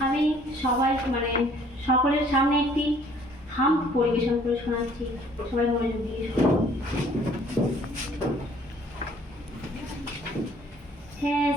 আমি সবাই মানে সকলের সামনে একটি হাম পরিবেশন করে শোনাচ্ছি। সবাই মনোযোগ দিয়ে শোনা হ্যাঁ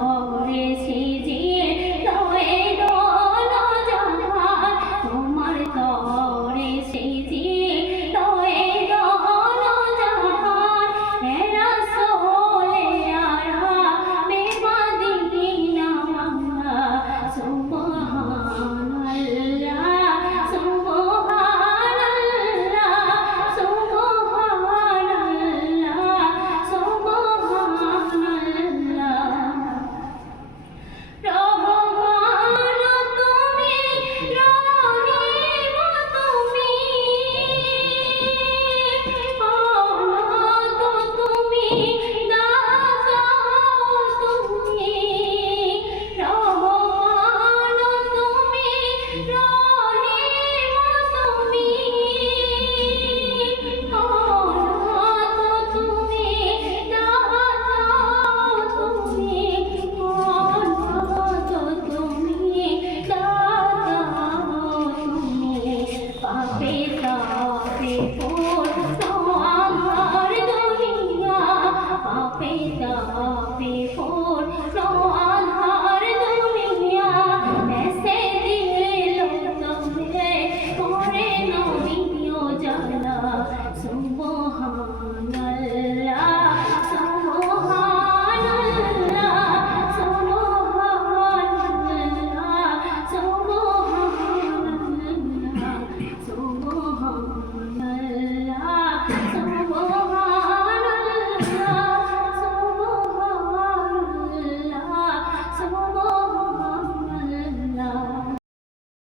করেছি। Бога.